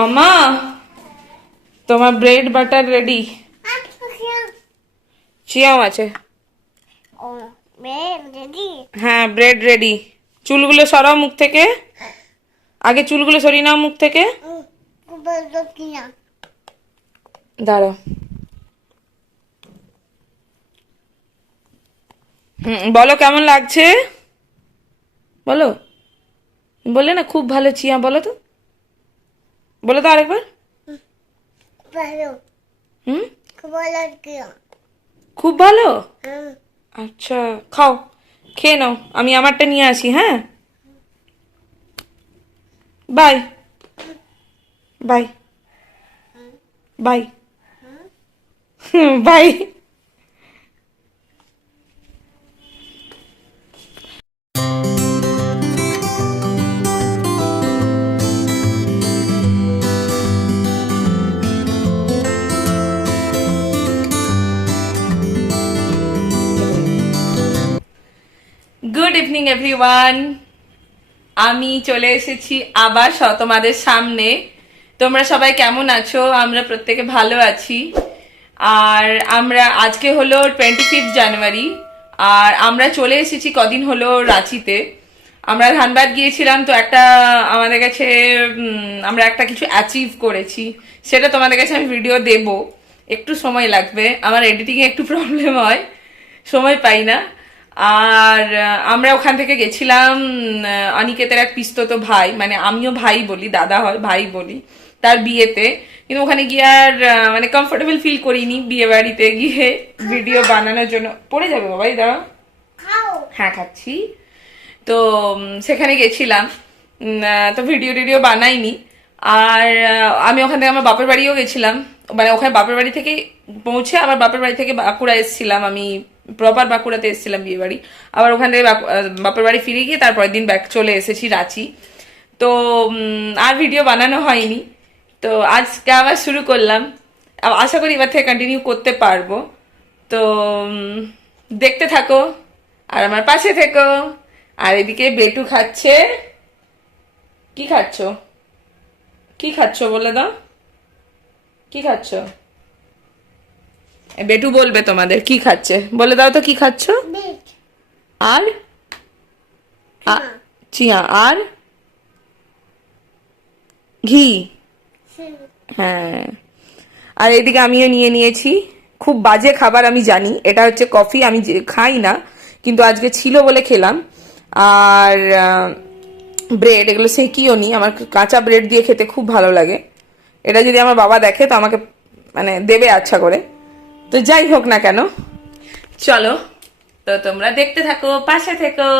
মামা তোমার bread butter ready. Qiao আছে। হ্যাঁ ব্রেড রেডি। চুলগুলো সরাও মুখ থেকে, আগে চুলগুলো সরিয়ে নাও মুখ থেকে। দাঁড়াও। বলো কেমন লাগছে, বলো। বললে না খুব ভালো চিয়া, বলো তো, বলো তো আরেকবার। খুব ভালো। আচ্ছা খাও, খেয়ে নাও, আমি আমারটা নিয়ে আসি। হ্যাঁ bye bye bye bye. Good evening everyone, আমি চলে এসেছি আবার তোমাদের সামনে। তোমরা সবাই কেমন আছো? আমরা প্রত্যেকে ভালো আছি। আর আমরা আজকে হলো 25 জানুয়ারি, আর আমরা চলে এসেছি কদিন হলো রাঁচিতে। আমরা ধানবাদ গিয়েছিলাম, তো একটা আমাদের কাছে আমরা একটা কিছু অ্যাচিভ করেছি, সেটা তোমাদের কাছে আমি ভিডিও দেব। একটু সময় লাগবে, আমার এডিটিংয়ে একটু প্রবলেম হয়, সময় পাই না। আর আমরা ওখান থেকে গেছিলাম অনিকেতের এক পিস্তত ভাই, মানে আমিও ভাই বলি, দাদা হয় ভাই বলি, তার বিয়েতে। কিন্তু ওখানে গিয়ে আর মানে কমফোর্টেবল ফিল করিনি বিয়ে বাড়িতে গিয়ে ভিডিও বানানোর জন্য। পড়ে যাবে বাবাই, দাঁড়াও। হ্যাঁ খাচ্ছি। তো সেখানে গেছিলাম, তো ভিডিও টিডিও বানাইনি। আর আমি ওখান থেকে আমার বাপের বাড়িও গেছিলাম, মানে ওখানে বাপের বাড়ি থেকে পৌঁছে আমার বাপের বাড়ি থেকে বাঁকুড়া এসেছিলাম, আমি প্রপার বাঁকুড়াতে এসেছিলাম বিয়ে বাড়ি। আবার ওখান থেকে বাপের বাড়ি ফিরে গিয়ে তারপরের দিন ব্যাক চলে এসেছি রাঁচি। তো আর ভিডিও বানানো হয়নি, তো আজকে আবার শুরু করলাম। আশা করি এবার থেকে কন্টিনিউ করতে পারবো। তো দেখতে থাকো আর আমার পাশে থেকো। আর এদিকে বেটু খাচ্ছে। কি খাচ্ছ, কি খাচ্ছ বলে দাও, কি খাচ্ছ? বেটু বলবে তোমাদের কি খাচ্ছে, বলে দাও তো কি খাচ্ছ। আর চিয়া আর ঘি। হ্যাঁ, আর এদিকে আমিও নিয়ে নিয়েছি খুব বাজে খাবার, আমি জানি। এটা হচ্ছে কফি, আমি খাই না, কিন্তু আজকে ছিল বলে খেলাম। আর ব্রেড, এগুলো সেকিও নি, আমার কাঁচা ব্রেড দিয়ে খেতে খুব ভালো লাগে। এটা যদি আমার বাবা দেখে তো আমাকে মানে দেবে আচ্ছা করে। তো যাই হোক না কেন, চলো তো তোমরা দেখতে থাকো, পাশে থেকো।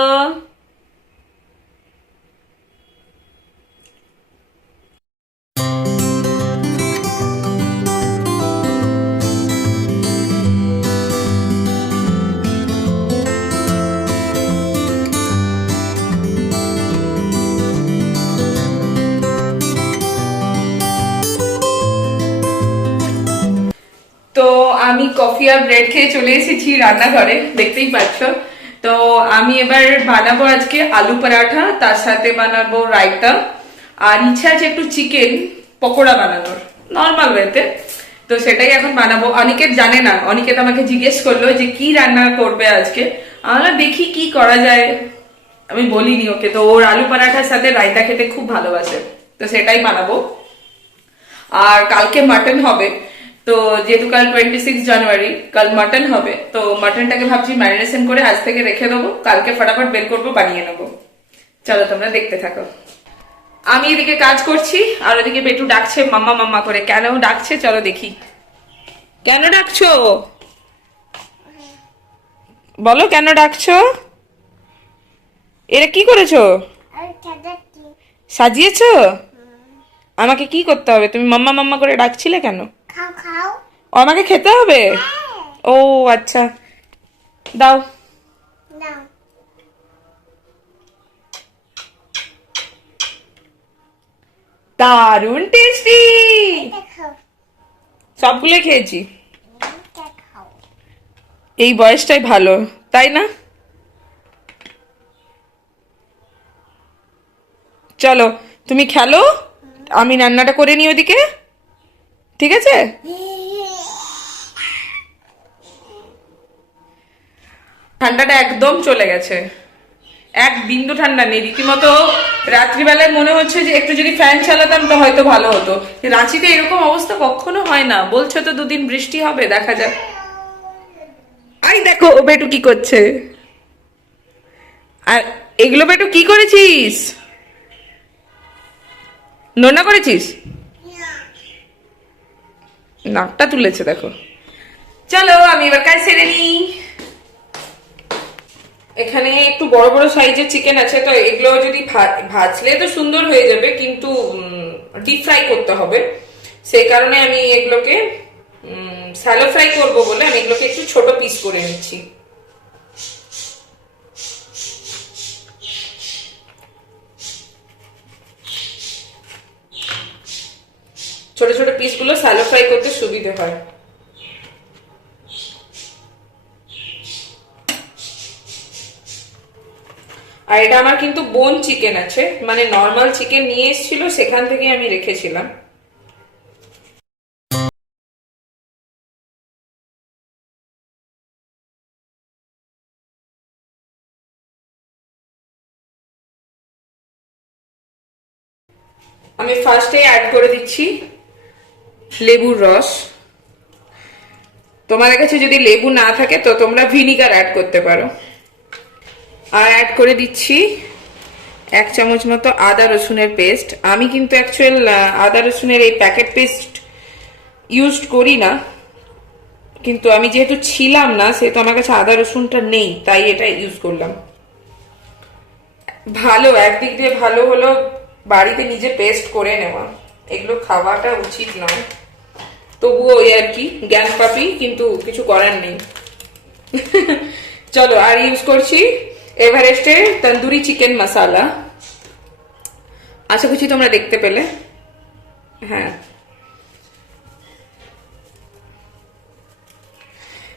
তো আমি কফি আর ব্রেড খেয়ে চলে এসেছি রান্নাঘরে, দেখতেই পাচ্ছ। তো আমি এবার বানাবো আজকে আলু পরাঠা, তার সাথে বানাবো রায়তা, আর ইচ্ছা আছে একটু চিকেন পকোড়া বানানোর নর্মাল ওয়েতে। তো সেটাই এখন বানাবো। অনিকেত জানে না, অনিকেত আমাকে জিজ্ঞেস করলো যে কি রান্না করবে আজকে। আমরা দেখি কি করা যায়, আমি বলিনি ওকে। তো ওর আলু পরাঠার সাথে রায়তা খেতে খুব ভালোবাসে, তো সেটাই বানাবো। আর কালকে মাটন হবে, তো যেহেতু কাল 26 জানুয়ারি, কাল মাটন হবে, তো মাটনটাকে ভাবছি ম্যারিনেশন করে আজ থেকে রেখে দেবো, কালকে ফটাফট বের করবো, বানিয়ে নেবো। চলো তোমরা দেখতে থাকো। আমি এদিকে কাজ করছি আর ওদিকে বেটু ডাকছে মাম্মা মাম্মা করে। কেন ডাকছে চলো দেখি। কেন ডাকছো বলো, কেন ডাকছো? এরা কি করেছো, সাজিয়েছো? আমাকে কি করতে হবে? তুমি মাম্মা মাম্মা করে ডাকছিলে কেন? ও আমাকে খেতে হবে? ও আচ্ছা, দাও। দারুন টেস্টি, সবগুলো খেয়েছি। এই বয়সটাই ভালো, তাই না? চলো তুমি খেলো, আমি রান্নাটা করে নিই ওদিকে, ঠিক আছে? ঠান্ডাটা একদম চলে গেছে, এক বিন্দু ঠান্ডা নেই। রীতিমতো রাত্রিবেলায় মনে হচ্ছে যে একটু যদি ফ্যান চালাতাম তো হয়তো ভালো হতো। রাঁচিতে এরকম অবস্থা কখনো হয় না, বলছো তো দুদিন বৃষ্টি হবে, দেখা যাক। আই দেখো ও বেটু কি করছে। আর এগুলো বেটু কি করেছিস? নোনা করেছিস? নাকটা তুলেছে দেখো। চলো আমি এবার কাজ সেরে নিই। এখানে একটু বড় বড় সাইজের চিকেন আছে, তো এগুলো যদি ভাজলে তো সুন্দর হয়ে যাবে, কিন্তু ডিপ ফ্রাই করতে হবে। সেই কারণে আমি এগুলোকে স্যালো ফ্রাই করব বলে আমি এগুলোকে একটু ছোট পিস করে নিচ্ছি। ছোট ছোট পিসগুলো স্যালো ফ্রাই করতে সুবিধে হয়। আর এটা আমার কিন্তু বোন চিকেন আছে, মানে নর্মাল চিকেন নিয়ে এসেছিল, সেখান থেকে আমি রেখেছিলাম। আমি ফার্স্টে অ্যাড করে দিচ্ছি লেবুর রস। তোমাদের কাছে যদি লেবু না থাকে তো তোমরা ভিনিগার অ্যাড করতে পারো। আর অ্যাড করে দিচ্ছি 1 চামচ মতো আদা রসুনের পেস্ট। আমি কিন্তু অ্যাকচুয়াল আদা রসুনের এই প্যাকেট পেস্ট ইউজ করি না, কিন্তু আমি যেহেতু ছিলাম না সেহেতু আমার কাছে আদা রসুনটা নেই, তাই এটা ইউজ করলাম। ভালো, একদিক দিয়ে ভালো হলো বাড়িতে নিজে পেস্ট করে নেওয়া, এগুলো খাওয়াটা উচিত নয়, তবুও ওই আর কি জ্ঞান পাপি, কিন্তু কিছু করার নেই। চলো আর ইউজ করছি এভারেস্টের তন্দুরি চিকেন মশালা। আশা করছি তোমরা দেখতে পেলে। হ্যাঁ,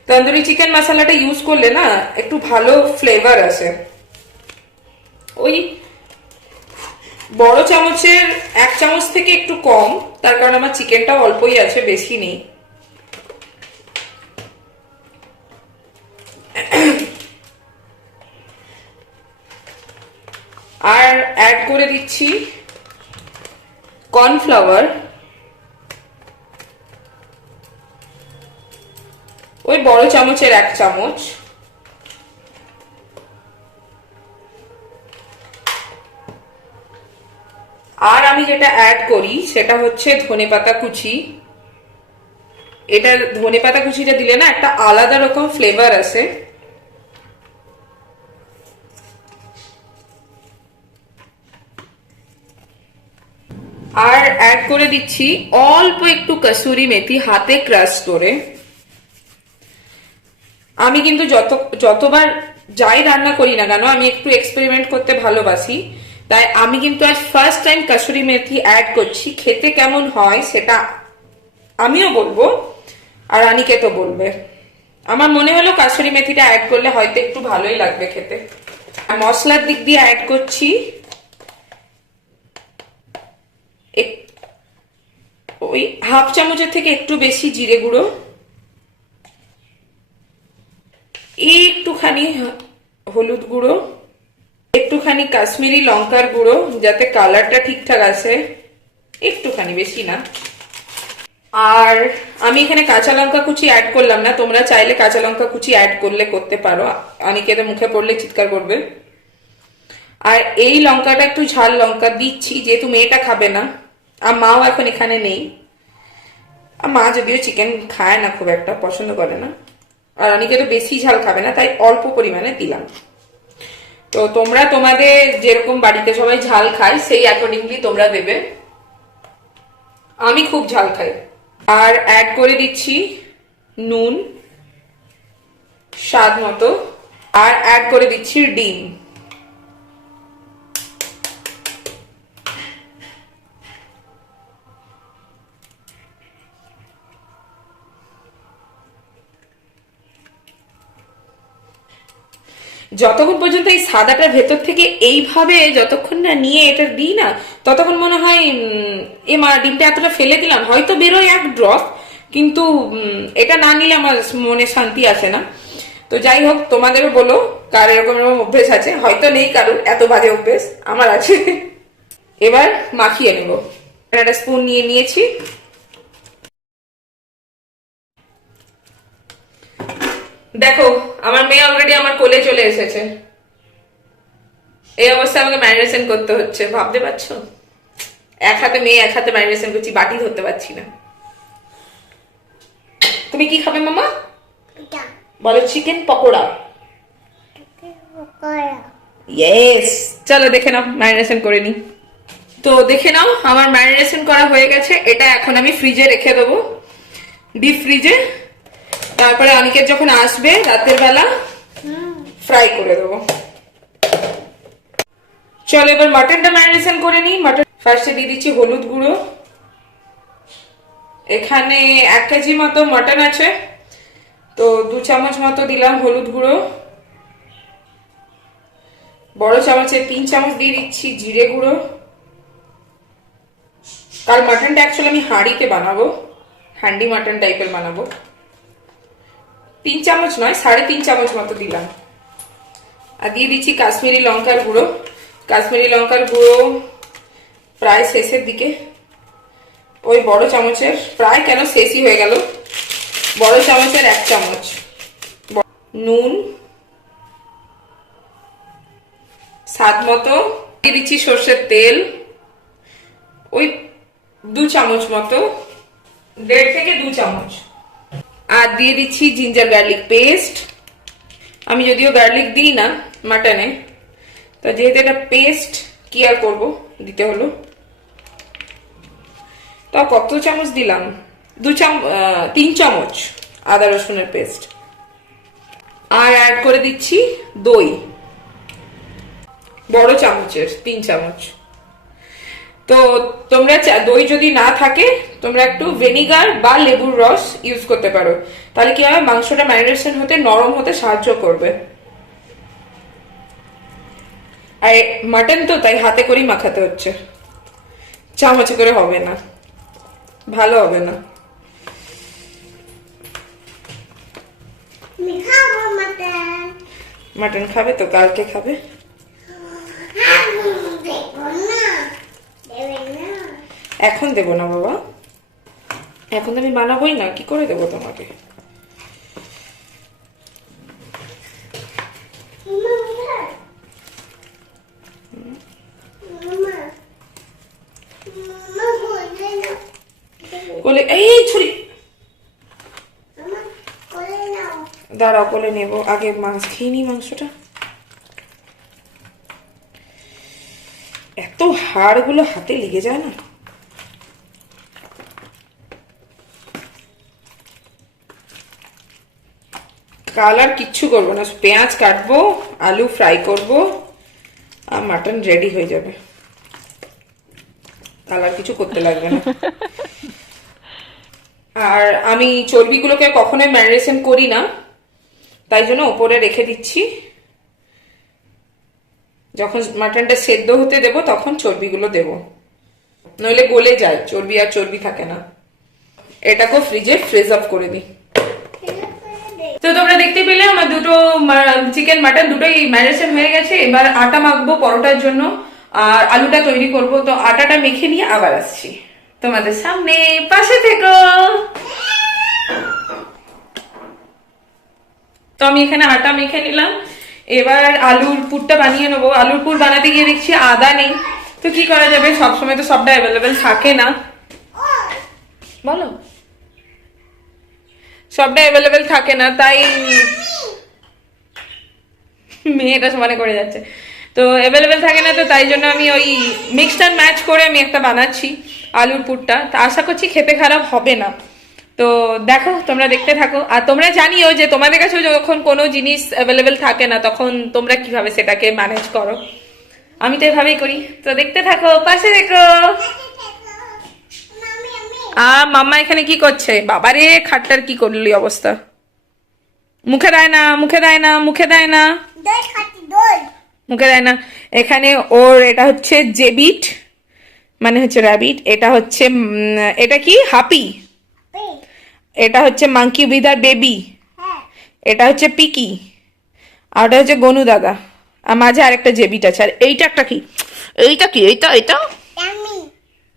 তন্দুরি চিকেন মশলাটা ইউজ করলে না একটু ভালো ফ্লেভার আসে। ওই বড় চামচের 1 চামচ থেকে একটু কম, তার কারণ আমার চিকেনটা অল্পই আছে, বেশি নেই। আর অ্যাড করে দিচ্ছি কর্নফ্লাওয়ার, ওই বড় চামচের 1 চামচ। আর আমি যেটা অ্যাড করি সেটা হচ্ছে ধনেপাতা কুচি। এটা ধনেপাতা কুচিটা দিলে না একটা আলাদা রকম ফ্লেভার আসে। আর অ্যাড করে দিচ্ছি অল্প একটু কসুরি মেথি, হাতে ক্রাশ করে। আমি কিন্তু যতবার যাই রান্না করি না কেন আমি একটু এক্সপেরিমেন্ট করতে ভালোবাসি, তাই আমি কিন্তু আজ first time kasuri methi add করছি। খেতে কেমন হয় সেটা আমিও বলবো আর রানীকে তো বলবে। আমার মনে হলো কসুরি মেথিটা অ্যাড করলে হয়তো একটু ভালোই লাগবে খেতে। আর মশলার দিক দিয়ে অ্যাড করছি ওই 1/2 চামচের থেকে একটু বেশি জিরে গুঁড়ো, একটুখানি হলুদ গুঁড়ো, একটুখানি কাশ্মীরি লঙ্কার গুঁড়ো যাতে কালারটা ঠিকঠাক আসে, একটুখানি, বেশি না। আর আমি এখানে কাঁচা লঙ্কা কুচি অ্যাড করলাম না, তোমরা চাইলে কাঁচা লঙ্কা কুচি অ্যাড করলে করতে পারো, অনেকের মুখে পড়লে চিৎকার করবে। আর এই লঙ্কাটা একটু ঝাল লঙ্কা দিচ্ছি যেহেতু মেয়েটা খাবে না, আর মাও এখন এখানে নেই। আর মা যদিও চিকেন খায় না, খুব একটা পছন্দ করে না, আর অনেকে তো বেশি ঝাল খাবে না, তাই অল্প পরিমাণে দিলাম। তো তোমরা তোমাদের যেরকম বাড়িতে সবাই ঝাল খায় সেই অ্যাকর্ডিংলি তোমরা দেবে। আমি খুব ঝাল খাই। আর অ্যাড করে দিচ্ছি নুন স্বাদ মতো, আর অ্যাড করে দিচ্ছি ডিম। যতক্ষণ পর্যন্ত এই সাদাটার ভেতর থেকে এইভাবে যতক্ষণ না নিয়ে এটা দিই না, ততক্ষণ মনে হয় এ মা ডিমটা এতটা ফেলে দিলাম, হয়তো বেরোয় এক ড্রপ, কিন্তু এটা না নিলে আমার মনে শান্তি আসে না। তো যাই হোক, তোমাদেরও বলো কার এরকম এরকম অভ্যেস আছে, হয়তো নেই কারোর এত বাজে অভ্যেস, আমার আছে। এবার মাখিয়ে নেব। একটা স্পুন নিয়ে নিয়েছি। দেখো আমার মেয়ে অলরেডি আমার কোলে চলে এসেছে। এই অবস্থায় আমাকে ম্যারিনেশন করতে হচ্ছে, ভাবতে পারছো? এক হাতে মেয়ে, এক হাতে ম্যারিনেশন করছি, বাটি ধরতে পারছি না। তুমি কি খাবে মামা? বলো চিকেন পকোড়া। ইয়েস, চলো দেখে নাও ম্যারিনেশন করে নি। তো দেখে নাও আমার ম্যারিনেশন করা হয়ে গেছে। এটা এখন আমি ফ্রিজে রেখে দেবো, ডিপ ফ্রিজে। তারপরে অনিকেত যখন আসবে রাতের বেলা ফ্রাই করে দেবো। চলো এবার মাটনটা ম্যারিনেশন করে নিই। মাটন ফার্স্টে দিয়ে দিচ্ছি হলুদ গুঁড়ো। এখানে 1 কেজি মতো মাটন আছে, তো 2 চামচ মতো দিলাম হলুদ গুঁড়ো। বড় চামচে 3 চামচ দিয়ে দিচ্ছি জিরে গুঁড়ো। কাল মাটনটা অ্যাকচুয়ালি আমি হাঁড়িতে বানাবো, হ্যান্ডি মাটন টাইপের বানাবো। 3 চামচ নয়, 3.5 চামচ মতো দিলাম। আর দিয়ে দিচ্ছি কাশ্মীরি লঙ্কার গুঁড়ো। কাশ্মীরি লঙ্কার গুঁড়ো প্রায় শেষের দিকে, ওই বড় চামচের, প্রায় কেন শেষই হয়ে গেল, বড় চামচের 1 চামচ। নুন স্বাদ মতো। দিয়ে দিচ্ছি সর্ষের তেল, ওই 2 চামচ মতো, 1.5 থেকে 2 চামচ। আর দিয়ে দিচ্ছি জিঞ্জার গার্লিক পেস্ট। আমি যদিও গার্লিক দিই না মাটনে, তো যেহেতু এটা পেস্ট কি আর করবো, দিতে হলো। তা কত চামচ দিলাম? 3 চামচ আদা রসুনের পেস্ট। আর অ্যাড করে দিচ্ছি দই, বড় চামচের 3 চামচ। তো তোমরা দই যদি না থাকে তোমরা একটু ভিনেগার বা লেবুর রস ইউজ করতে পারো, তাহলে কি হবে, মাংসটা ম্যারিনেশন হতে, নরম হতে সাহায্য করবে। আর মাটন তো তাই হাতে করেই মাখাতে হচ্ছে, চামচে করে হবে না, ভালো হবে না। মাটন খাবে তো, কালকে খাবে। এখন দেবো না বাবা, এখন তো আমি বানাবোই না, কি করে দেবো তোমাকে? কোলে, এই ছুরি দাঁড়াও, কোলে নেবো, আগে মাছ খেয়ে নি। মাংসটা এত হাড়গুলো হাতে লেগে যায় না। কাল আর কিচ্ছু করবো না, পেঁয়াজ কাটবো, আলু ফ্রাই করবো, আর মাটন রেডি হয়ে যাবে। কাল আর কিছু করতে লাগবে না। আর আমি চর্বিগুলোকে কখনোই ম্যারিনেশন করি না, তাই জন্য ওপরে রেখে দিচ্ছি। যখন মাটনটা সেদ্ধ হতে দেবো তখন চর্বিগুলো দেবো, নইলে গলে যায়, চর্বি আর চর্বি থাকে না। এটাকেও ফ্রিজে ফ্রিজ আপ করে দিই। তো তোমরা দেখতে পেলে আমার দুটো চিকেন মাটন দুটোই ম্যারিনেশন হয়ে গেছে। এবার আটা মাখবো পরোটার জন্য, আর আলুটা তৈরি করব। তো আটাটা মেখে নিয়ে আবার আসছি তোমাদের সামনে, পাশে থেকো। তো আমি এখানে আটা মেখে নিলাম, এবার আলুর পুরটা বানিয়ে নেবো। আলুর পুর বানাতে গিয়ে দেখছি আদা নেই, তো কি করা যাবে, সবসময় তো সবটা অ্যাভেলেবেল থাকে না, বলো, সবটা অ্যাভেলেবেল থাকে না, তাই মেয়েটা সমানে করে যাচ্ছে, তো অ্যাভেলেবেল থাকে না, তো তাই জন্য আমি ওই মিক্সড অ্যান্ড ম্যাচ করে আমি একটা বানাচ্ছি আলুর পুরটা। তা আশা করছি খেতে খারাপ হবে না। তো দেখো, তোমরা দেখতে থাকো। আর তোমরা জানিও যে তোমাদের কাছেও যখন কোনো জিনিস অ্যাভেলেবেল থাকে না তখন তোমরা কিভাবে সেটাকে ম্যানেজ করো। আমি তো এভাবেই করি। তো দেখতে থাকো, পাশে দেখো। মাম্মা এখানে কি করছে? বাবারে, খাটটার কি করলি অবস্থা, মুখে দেয় না, মুখে দেয় না, মুখে দেয় না। মুখে দেয় না। এখানে ওর এটা হচ্ছে জেবিট, মানে হচ্ছে র্যাবিট। এটা হচ্ছে এটা কি হাপি, এটা হচ্ছে মাঙ্কি উইথ আর বেবি, এটা হচ্ছে পিকি, আর ওটা হচ্ছে গনু দাদা, আর মাঝে আরেকটা জেবিট আছে। আর এইটা একটা কি, এইটা কি, এইটা এইটা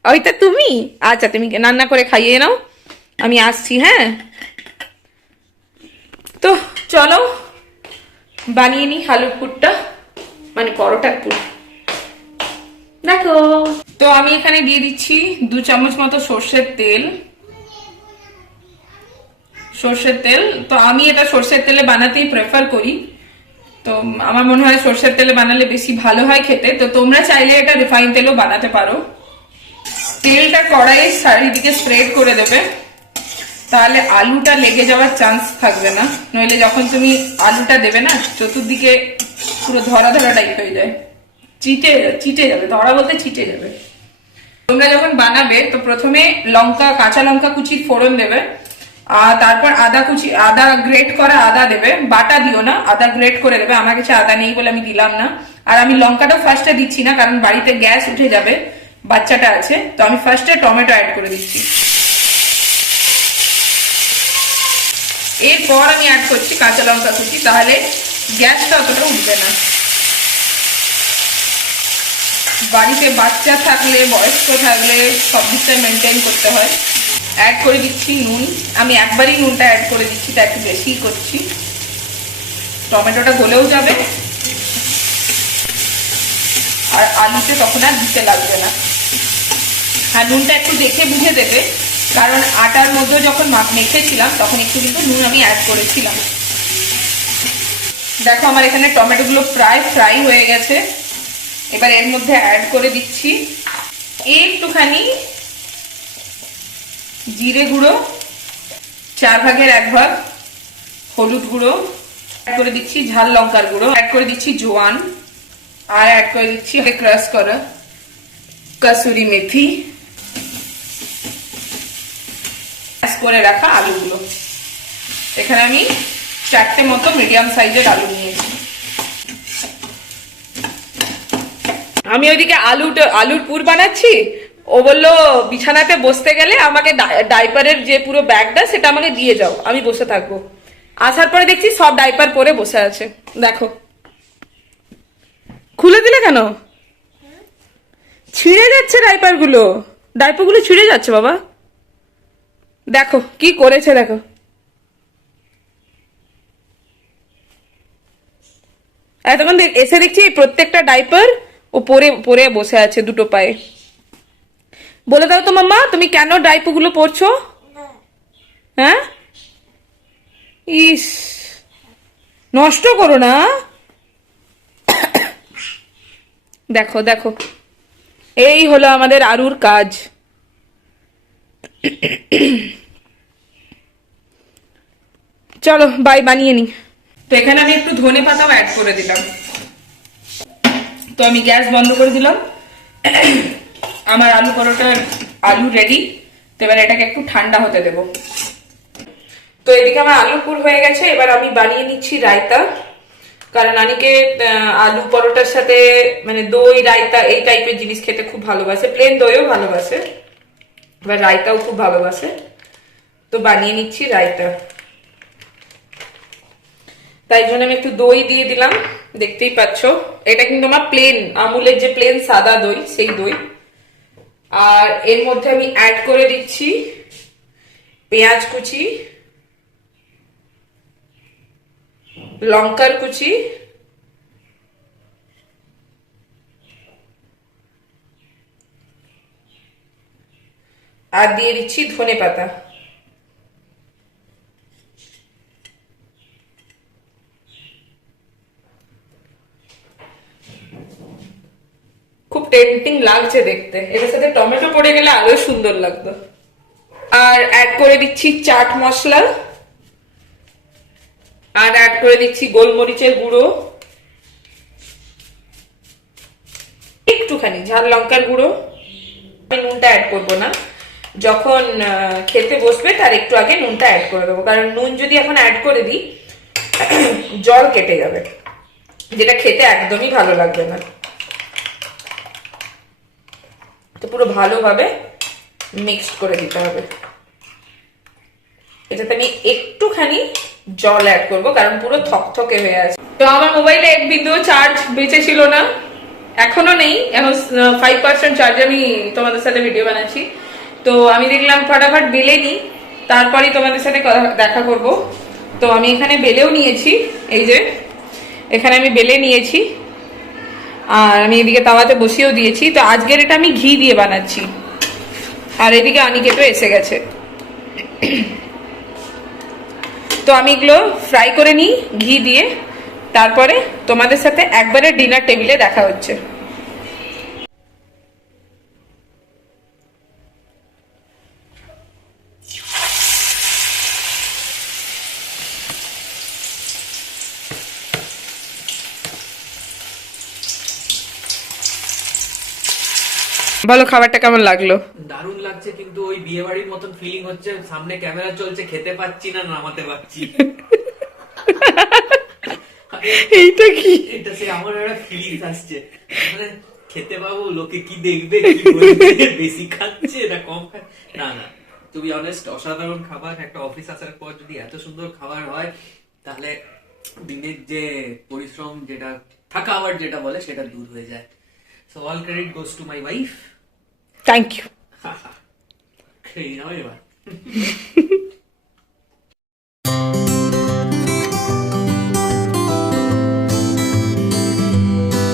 ওইটা তুমি। আচ্ছা তুমি রান্না করে খাইয়ে নাও, আমি আসছি। হ্যাঁ, তো চলো বানিয়ে নি আলুর পুরটা, মানে পরোটার পুর। দেখো, তো আমি এখানে দিয়ে দিচ্ছি 2 চামচ মতো সর্ষের তেল। সর্ষের তেল, তো আমি এটা সর্ষের তেলে বানাতেই প্রেফার করি, তো আমার মনে হয় সর্ষের তেলে বানালে বেশি ভালো হয় খেতে। তো তোমরা চাইলে এটা রিফাইন তেলও বানাতে পারো। তেলটা কড়াইয়ে চারিদিকে স্প্রেড করে দেবে, তাহলে আলুটা লেগে যাওয়ার চান্স থাকবে না। নইলে যখন তুমি আলুটা দেবে না, চতুর্দিকে পুরো ধরা ধরা টাইপ হয়ে যায়, চিটে চিটে যাবে, ধরা বলতে চিটে যাবে। তোমরা যখন বানাবে তো প্রথমে লঙ্কা, কাঁচা লঙ্কা কুচির ফোড়ন দেবে, আর তারপর আদা গ্রেট করা আদা দেবে। বাটা দিও না, আদা গ্রেট করে দেবে। আমার কাছে আদা নেই বলে আমি দিলাম না। আর আমি লঙ্কাটা ফার্স্টে দিচ্ছি না, কারণ বাড়িতে গ্যাস উঠে যাবে, বাচ্চাটা আছে। তো আমি ফার্স্টে টমেটো অ্যাড করে দিচ্ছি, এরপর আমি অ্যাড করছি কাঁচা লঙ্কা কুচি, তাহলে গ্যাসটা অতটা উঠবে না। বাড়িতে বাচ্চা থাকলে, বয়স্ক থাকলে সব দিকটাই মেনটেন করতে হয়। অ্যাড করে দিচ্ছি নুন, আমি একবারই নুনটা অ্যাড করে দিচ্ছি, তাই একটু বেশিই করছি। টমেটোটা গলেও যাবে আর আলুতে তখন আর দিতে লাগবে না। আর নুনটা একটু দেখে বুঝে দেবে, কারণ আটার মধ্যে যখন মেখেছিলাম তখন একটু কিন্তু নুন আমি অ্যাড করেছিলাম। দেখো আমার এখানে টমেটোগুলো প্রায় ফ্রাই হয়ে গেছে। এবার এর মধ্যে অ্যাড করে দিচ্ছি একটুখানি জিরে গুঁড়ো, 4 ভাগের 1 ভাগ হলুদ গুঁড়ো, অ্যাড করে দিচ্ছি ঝাল লঙ্কার গুঁড়ো, অ্যাড করে দিচ্ছি জোয়ান, আর অ্যাড করে দিচ্ছি ক্রাশ করা কসুরি মেথি, করে রাখা আলুগুলো। এখানে আমি 4টে মতো মিডিয়াম সাইজের আলু নিয়েছি। আমি ওইদিকে আলুর পুর বানাচ্ছি, ও বললো বিছানাতে বসতে গেলে আমাকে ডাইপারের যে পুরো ব্যাগটা সেটা আমাকে দিয়ে যাও, আমি বসে থাকবো। আসার পরে দেখছি সব ডাইপার পরে বসে আছে। দেখো, খুলে দিলে কেন? ছিঁড়ে যাচ্ছে ডাইপারগুলো, ডাইপারগুলো ছিঁড়ে যাচ্ছে বাবা। দেখো কি করেছে, দেখো। এতক্ষণ এসে দেখছি প্রত্যেকটা ডাইপার ও পরে পরে বসে আছে দুটো পায়ে। বলে দাও তো মাম্মা, তুমি কেন ডাইপারগুলো পরছো? হ্যাঁ, ইস, নষ্ট করো না। দেখো দেখো, এই হলো আমাদের আরুর কাজ। চলো বাই, বানিয়ে নি। তো এখানে আমি একটু ধনে পাতাও অ্যাড করে দিলাম। তো আমি গ্যাস বন্ধ করে দিলাম। আমার আলু পরোটার আলু রেডি। তো এবার এটাকে একটু ঠান্ডা হতে দেব। তো এদিকে আমার আলু পুর হয়ে গেছে। এবার আমি বানিয়ে নিচ্ছি রায়তা, কারণ আনিকে আলু পরোটার সাথে মানে দই রায়তা এই টাইপের জিনিস খেতে খুব ভালোবাসে, প্লেন দইও ভালোবাসে, এবার রায়তাও খুব ভালোবাসে। তো বানিয়ে নিচ্ছি রায়তা, তাই জন্য আমি একটু দই দিয়ে দিলাম। দেখতেই পাচ্ছ, এটা কিন্তু আমার প্লেন আমুলের যে প্লেন সাদা দই, সেই দই। আর এর মধ্যে আমি অ্যাড করে দিচ্ছি পেঁয়াজ কুচি, লঙ্কার কুচি, আর দিয়ে দিচ্ছি ধনে পাতা। খুব টেম্পটিং লাগছে দেখতে, এটার সাথে টমেটো পড়ে গেলে আরো সুন্দর লাগতো। আর অ্যাড করে দিচ্ছি চাট মশলা, আর অ্যাড করে দিচ্ছি গোলমরিচের গুঁড়ো, একটুখানি ঝাল লঙ্কার গুঁড়ো। আমি নুনটা অ্যাড করবো না, যখন খেতে বসবে তার একটু আগে নুনটা অ্যাড করে দেবো, কারণ নুন যদি এখন অ্যাড করে দিই জল কেটে যাবে। যেটা খেতে একদমই ভালো লাগবে না। তো পুরো ভালোভাবে মিক্সড করে দিতে হবে। এটাতে আমি একটুখানি জল অ্যাড করবো, কারণ পুরো থকথকে হয়ে আছে। তো আমার মোবাইলে 1 বিন্দু চার্জ বেঁচে ছিল না, এখনো নেই, এখন 5% চার্জ আমি তোমাদের সাথে ভিডিও বানাচ্ছি। তো আমি দেখলাম ফটাফট বেলে নিই, তারপরেই তোমাদের সাথে দেখা করব। তো আমি এখানে বেলেও নিয়েছি, এই যে এখানে আমি বেলে নিয়েছি, আর আমি এদিকে তাওয়াতে বসিয়েও দিয়েছি। তো আজকের এটা আমি ঘি দিয়ে বানাচ্ছি, আর এদিকে অনিকেতও এসে গেছে। তো আমি এগুলো ফ্রাই করে নিই ঘি দিয়ে, তারপরে তোমাদের সাথে একবারে ডিনার টেবিলে দেখা হচ্ছে। বলো খাবারটা কেমন লাগলো? দারুণ লাগছে, কিন্তু ওই বিয়ে বাড়ির মতন ফিলিং হচ্ছে, সামনে ক্যামেরা চলছে, খেতে পাচ্ছি না, নামাতে পারছি। এইটা কি? এটা সে আমার একটা ফিলিংস আসছে, মানে খেতে পাবো, লোকে কি দেখবে, কি বলবে, বেশি খাচ্ছে না কম খাচ্ছে। না না, টু বি অনেস্ট, অসাধারণ খাবার। একটা অফিস আসার পর যদি এত সুন্দর খাবার হয়, তাহলে দিনের যে পরিশ্রম, যেটা থাকা আবার যেটা বলে, সেটা দূর হয়ে যায়। So all credit goes to my wife. Thank you. খেয়ে নাও এবার।